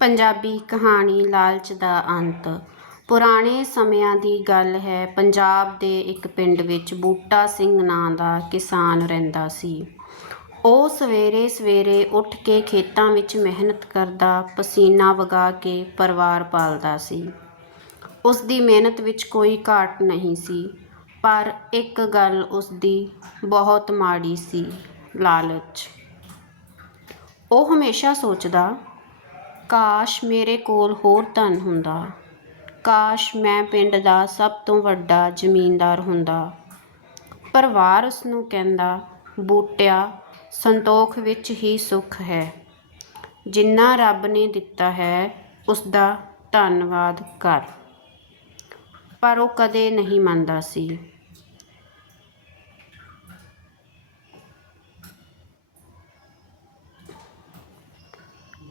ਪੰਜਾਬੀ ਕਹਾਣੀ ਲਾਲਚ ਦਾ ਅੰਤ। ਪੁਰਾਣੇ ਸਮਿਆਂ ਦੀ ਗੱਲ ਹੈ, ਪੰਜਾਬ ਦੇ ਇੱਕ ਪਿੰਡ ਵਿੱਚ ਬੂਟਾ ਸਿੰਘ ਨਾਂ ਦਾ ਕਿਸਾਨ ਰਹਿੰਦਾ ਸੀ। ਉਹ ਸਵੇਰੇ ਸਵੇਰੇ ਉੱਠ ਕੇ ਖੇਤਾਂ ਵਿੱਚ ਮਿਹਨਤ ਕਰਦਾ, ਪਸੀਨਾ ਵਗਾ ਕੇ ਪਰਿਵਾਰ ਪਾਲਦਾ ਸੀ। ਉਸ ਦੀ ਮਿਹਨਤ ਵਿੱਚ ਕੋਈ ਘਾਟ ਨਹੀਂ ਸੀ, ਪਰ ਇੱਕ ਗੱਲ ਉਸ ਦੀ ਬਹੁਤ ਮਾੜੀ ਸੀ, ਲਾਲਚ। ਉਹ ਹਮੇਸ਼ਾ ਸੋਚਦਾ ਕਾਸ਼ ਮੇਰੇ ਕੋਲ ਹੋਰ ਧਨ ਹੁੰਦਾ। ਕਾਸ਼ ਮੈਂ ਪਿੰਡ ਦਾ ਸਭ ਤੋਂ ਵੱਡਾ ਜ਼ਮੀਨਦਾਰ ਹੁੰਦਾ। ਪਰਿਵਾਰ ਉਸ ਨੂੰ ਕਹਿੰਦਾ, ਬੂਟਿਆ, ਸੰਤੋਖ ਵਿੱਚ ਹੀ ਸੁੱਖ ਹੈ। ਜਿੰਨਾ ਰੱਬ ਨੇ ਦਿੱਤਾ ਹੈ ਉਸ ਦਾ ਧੰਨਵਾਦ ਕਰ। ਪਰ ਉਹ ਕਦੇ ਨਹੀਂ ਮੰਨਦਾ ਸੀ।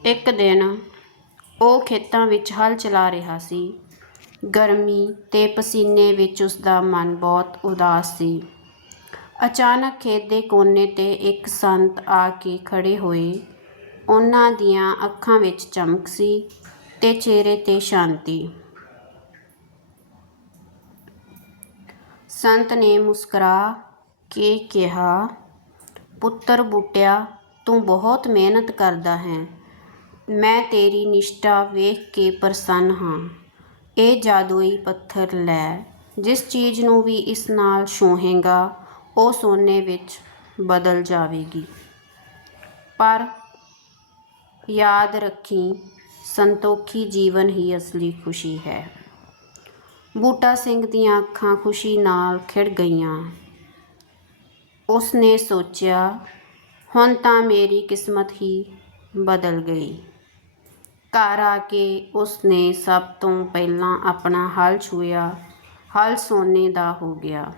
ਇੱਕ ਦਿਨ ਉਹ ਖੇਤਾਂ ਵਿੱਚ ਹਲ ਚਲਾ ਰਿਹਾ ਸੀ। ਗਰਮੀ ਤੇ ਪਸੀਨੇ ਵਿੱਚ ਉਸ ਦਾ ਮਨ ਬਹੁਤ ਉਦਾਸ ਸੀ। ਅਚਾਨਕ ਖੇਤ ਦੇ ਕੋਨੇ ਤੇ ਇੱਕ ਸੰਤ ਆ ਕੇ ਖੜੇ ਹੋਏ। ਉਹਨਾਂ ਦੀਆਂ ਅੱਖਾਂ ਵਿੱਚ ਚਮਕ ਸੀ ਤੇ ਚਿਹਰੇ ਤੇ ਸ਼ਾਂਤੀ। ਸੰਤ ਨੇ ਮੁਸਕਰਾ ਕੇ ਕਿਹਾ, ਪੁੱਤਰ ਬੂਟਿਆ, ਤੂੰ ਬਹੁਤ ਮਿਹਨਤ ਕਰਦਾ ਹੈ। ਮੈਂ ਤੇਰੀ ਨਿਸ਼ਠਾ ਵੇਖ ਕੇ ਪ੍ਰਸੰਨ ਹਾਂ। ਇਹ ਜਾਦੂਈ ਪੱਥਰ ਲੈ, ਜਿਸ ਚੀਜ਼ ਨੂੰ ਵੀ ਇਸ ਨਾਲ ਛੋਹੇਗਾ, ਉਹ ਸੋਨੇ ਵਿੱਚ ਬਦਲ ਜਾਵੇਗੀ। ਪਰ ਯਾਦ ਰੱਖੀ, ਸੰਤੋਖੀ ਜੀਵਨ ਹੀ ਅਸਲੀ ਖੁਸ਼ੀ ਹੈ। ਬੂਟਾ ਸਿੰਘ ਦੀਆਂ ਅੱਖਾਂ ਖੁਸ਼ੀ ਨਾਲ ਖਿੜ ਗਈਆਂ। ਉਸ ਨੇ ਸੋਚਿਆ, ਹੁਣ ਤਾਂ ਮੇਰੀ ਕਿਸਮਤ ਹੀ ਬਦਲ ਗਈ। ਘਰ ਆ ਕੇ ਉਸ ਨੇ ਸਭ ਤੋਂ ਪਹਿਲਾਂ ਆਪਣਾ ਹਲ ਛੂਇਆ ਹਲ ਸੋਨੇ ਦਾ ਹੋ ਗਿਆ।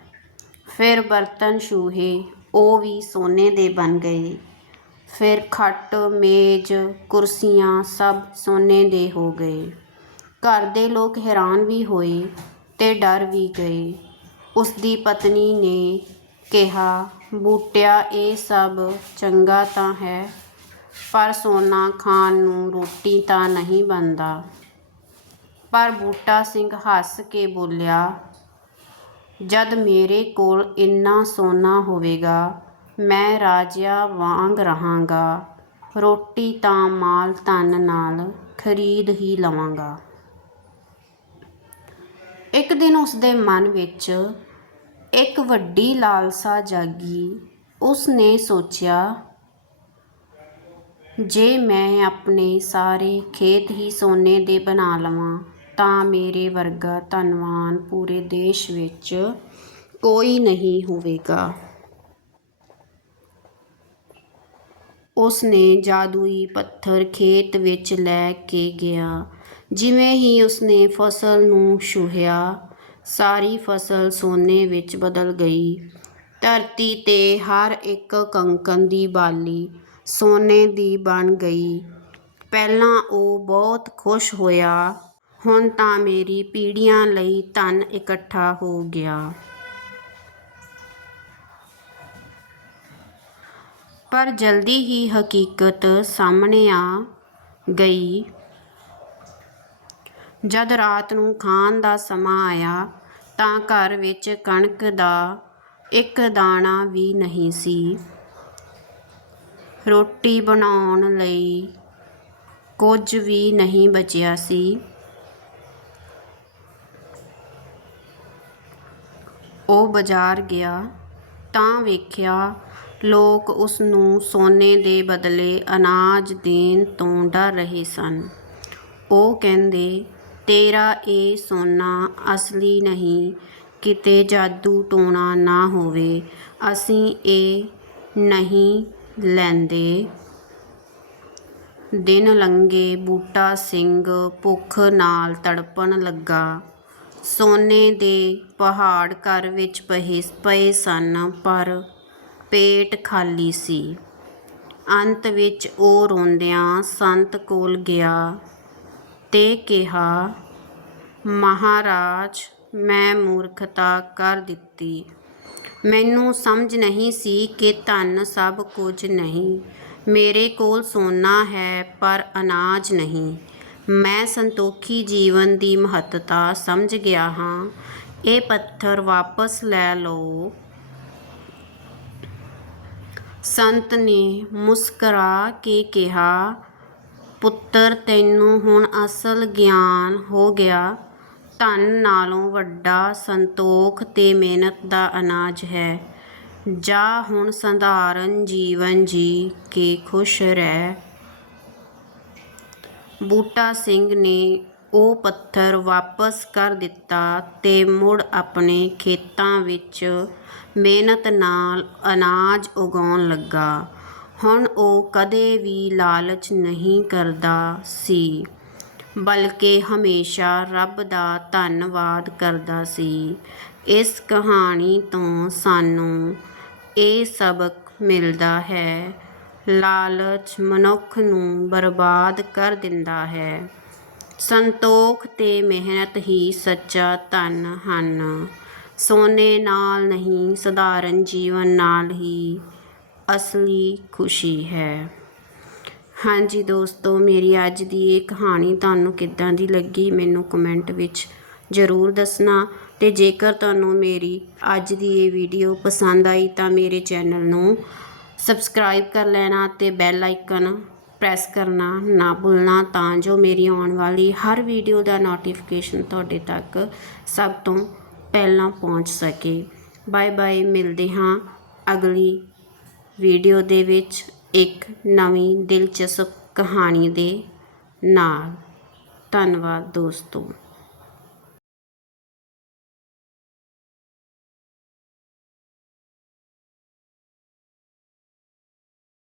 ਫਿਰ ਬਰਤਨ ਛੂਹੇ, ਉਹ ਵੀ ਸੋਨੇ ਦੇ ਬਣ ਗਏ। ਫਿਰ ਖੱਟ, ਮੇਜ਼, ਕੁਰਸੀਆਂ ਸਭ ਸੋਨੇ ਦੇ ਹੋ ਗਏ। ਘਰ ਦੇ ਲੋਕ ਹੈਰਾਨ ਵੀ ਹੋਏ ਤੇ ਡਰ ਵੀ ਗਏ। ਉਸ ਦੀ ਪਤਨੀ ਨੇ ਕਿਹਾ, ਬੂਟਿਆ, ਇਹ ਸਭ ਚੰਗਾ ਤਾਂ ਹੈ ਪਰ ਸੋਨਾ ਖਾਣ ਨੂੰ ਰੋਟੀ ਤਾਂ ਨਹੀਂ ਬਣਦਾ। ਪਰ ਬੂਟਾ ਸਿੰਘ ਹੱਸ ਕੇ ਬੋਲਿਆ, ਜਦ ਮੇਰੇ ਕੋਲ ਇੰਨਾ ਸੋਨਾ ਹੋਵੇਗਾ, ਮੈਂ ਰਾਜਿਆਂ ਵਾਂਗ ਰਹਾਂਗਾ। ਰੋਟੀ ਤਾਂ ਮਾਲ ਧਨ ਨਾਲ ਖਰੀਦ ਹੀ ਲਵਾਂਗਾ। ਇੱਕ ਦਿਨ ਉਸ ਦੇ ਮਨ ਵਿੱਚ ਇੱਕ ਵੱਡੀ ਲਾਲਸਾ ਜਾਗੀ। ਉਸ ਨੇ ਸੋਚਿਆ ਜੇ ਮੈਂ ਆਪਣੇ ਸਾਰੇ ਖੇਤ ਹੀ ਸੋਨੇ ਦੇ ਬਣਾ ਲਵਾਂ, ਤਾਂ ਮੇਰੇ ਵਰਗਾ ਧਨਵਾਨ ਪੂਰੇ ਦੇਸ਼ ਵਿੱਚ ਕੋਈ ਨਹੀਂ ਹੋਵੇਗਾ। ਉਸ ਨੇ ਜਾਦੂਈ ਪੱਥਰ ਖੇਤ ਵਿੱਚ ਲੈ ਕੇ ਗਿਆ, ਜਿਵੇਂ ਹੀ ਉਸਨੇ ਫਸਲ ਨੂੰ ਛੂਹਿਆ, ਸਾਰੀ ਫਸਲ ਸੋਨੇ ਵਿੱਚ ਬਦਲ ਗਈ। ਧਰਤੀ ਤੇ ਹਰ ਇੱਕ ਕੰਕਨ ਦੀ ਬਾਲੀ ਸੋਨੇ ਦੀ ਬਣ ਗਈ। ਪਹਿਲਾਂ ਉਹ ਬਹੁਤ ਖੁਸ਼ ਹੋਇਆ। ਹੁਣ ਤਾਂ ਮੇਰੀ ਪੀੜ੍ਹੀਆਂ ਲਈ ਧਨ ਇਕੱਠਾ ਹੋ ਗਿਆ। ਪਰ ਜਲਦੀ ਹੀ ਹਕੀਕਤ ਸਾਹਮਣੇ ਆ ਗਈ। ਜਦ ਰਾਤ ਨੂੰ ਖਾਣ ਦਾ ਸਮਾਂ ਆਇਆ ਤਾਂ ਘਰ ਵਿੱਚ ਕਣਕ ਦਾ ਇੱਕ ਦਾਣਾ ਵੀ ਨਹੀਂ ਸੀ। ਰੋਟੀ ਬਣਾਉਣ ਲਈ ਕੁਝ ਵੀ ਨਹੀਂ ਬਚਿਆ ਸੀ। ਉਹ ਬਾਜ਼ਾਰ ਗਿਆ ਤਾਂ ਵੇਖਿਆ ਲੋਕ ਉਸ ਨੂੰ ਸੋਨੇ ਦੇ ਬਦਲੇ ਅਨਾਜ ਦੇਣ ਤੋਂ ਡਰ ਰਹੇ ਸਨ। ਉਹ ਕਹਿੰਦੇ, ਤੇਰਾ ਇਹ ਸੋਨਾ ਅਸਲੀ ਨਹੀਂ, ਕਿਤੇ ਜਾਦੂ ਟੋਣਾ ਨਾ ਹੋਵੇ। ਅਸੀਂ ਇਹ ਨਹੀਂ ਲੈਂਦੇ। ਦਿਨ ਲੰਘੇ, ਬੂਟਾ ਸਿੰਘ ਭੁੱਖ ਨਾਲ ਤੜਪਣ ਲੱਗਾ। ਸੋਨੇ ਦੇ ਪਹਾੜ ਘਰ ਵਿੱਚ ਪਹੇ, ਪਏ ਸਨ, ਪਰ ਪੇਟ ਖਾਲੀ ਸੀ। ਅੰਤ ਵਿੱਚ ਉਹ ਰੋਂਦਿਆਂ ਸੰਤ ਕੋਲ ਗਿਆ ਤੇ ਕਿਹਾ, ਮਹਾਰਾਜ, ਮੈਂ ਮੂਰਖਤਾ ਕਰ ਦਿੱਤੀ। ਮੈਨੂੰ ਸਮਝ ਨਹੀਂ ਸੀ ਕਿ ਧਨ ਸਭ ਕੁਝ ਨਹੀਂ। ਮੇਰੇ ਕੋਲ ਸੋਨਾ ਹੈ, ਪਰ ਅਨਾਜ ਨਹੀਂ। ਮੈਂ ਸੰਤੋਖੀ ਜੀਵਨ ਦੀ ਮਹੱਤਤਾ ਸਮਝ ਗਿਆ ਹਾਂ। ਇਹ ਪੱਥਰ ਵਾਪਸ ਲੈ ਲਓ। ਸੰਤ ਨੇ ਮੁਸਕਰਾ ਕੇ ਕਿਹਾ, ਪੁੱਤਰ, ਤੈਨੂੰ ਹੁਣ ਅਸਲ ਗਿਆਨ ਹੋ ਗਿਆ। ਧਨ ਨਾਲੋਂ ਵੱਡਾ ਸੰਤੋਖ ਤੇ ਮਿਹਨਤ ਦਾ ਅਨਾਜ ਹੈ। ਜਾ ਹੁਣ ਸਧਾਰਨ ਜੀਵਨ ਜੀ ਕੇ ਖੁਸ਼ ਰਹਿ। ਬੂਟਾ ਸਿੰਘ ਨੇ ਉਹ ਪੱਥਰ ਵਾਪਸ ਕਰ ਦਿੱਤਾ ਤੇ ਮੁੜ ਆਪਣੇ ਖੇਤਾਂ ਵਿੱਚ ਮਿਹਨਤ ਨਾਲ ਅਨਾਜ ਉਗਾਉਣ ਲੱਗਾ। ਹੁਣ ਉਹ ਕਦੇ ਵੀ ਲਾਲਚ ਨਹੀਂ ਕਰਦਾ ਸੀ। ਬਲਕਿ ਹਮੇਸ਼ਾ ਰੱਬ ਦਾ ਧੰਨਵਾਦ ਕਰਦਾ ਸੀ। ਇਸ ਕਹਾਣੀ ਤੋਂ ਸਾਨੂੰ ਇਹ ਸਬਕ ਮਿਲਦਾ ਹੈ। ਲਾਲਚ ਮਨੁੱਖ ਨੂੰ ਬਰਬਾਦ ਕਰ ਦਿੰਦਾ ਹੈ। ਸੰਤੋਖ ਤੇ ਮਿਹਨਤ ਹੀ ਸੱਚਾ ਧਨ ਹਨ। ਸੋਨੇ ਨਾਲ ਨਹੀਂ, ਸਧਾਰਨ ਜੀਵਨ ਨਾਲ ਹੀ ਅਸਲੀ ਖੁਸ਼ੀ ਹੈ। ਹਾਂਜੀ ਦੋਸਤੋ, ਮੇਰੀ ਅੱਜ ਦੀ ਇਹ ਕਹਾਣੀ ਤੁਹਾਨੂੰ ਕਿੱਦਾਂ ਦੀ ਲੱਗੀ ਮੈਨੂੰ ਕਮੈਂਟ ਵਿੱਚ ਜ਼ਰੂਰ ਦੱਸਣਾ ਤੇ ਜੇਕਰ ਤੁਹਾਨੂੰ ਮੇਰੀ ਅੱਜ ਦੀ ਇਹ ਵੀਡੀਓ ਪਸੰਦ ਆਈ ਤਾਂ ਮੇਰੇ ਚੈਨਲ ਨੂੰ ਸਬਸਕ੍ਰਾਈਬ ਕਰ ਲੈਣਾ ਤੇ ਬੈਲ ਆਈਕਨ ਪ੍ਰੈਸ ਕਰਨਾ ਨਾ ਭੁੱਲਣਾ ਤਾਂ ਜੋ ਮੇਰੀ ਆਉਣ ਵਾਲੀ ਹਰ ਵੀਡੀਓ ਦਾ ਨੋਟੀਫਿਕੇਸ਼ਨ ਤੁਹਾਡੇ ਤੱਕ ਸਭ ਤੋਂ ਪਹਿਲਾਂ ਪਹੁੰਚ ਸਕੇ। ਬਾਏ ਬਾਏ ਮਿਲਦੇ ਹਾਂ ਅਗਲੀ ਵੀਡੀਓ ਦੇ ਵਿੱਚ। ਇੱਕ ਨਵੀਂ ਦਿਲਚਸਪ ਕਹਾਣੀ ਦੇ ਨਾਲ। ਧੰਨਵਾਦ ਦੋਸਤੋ।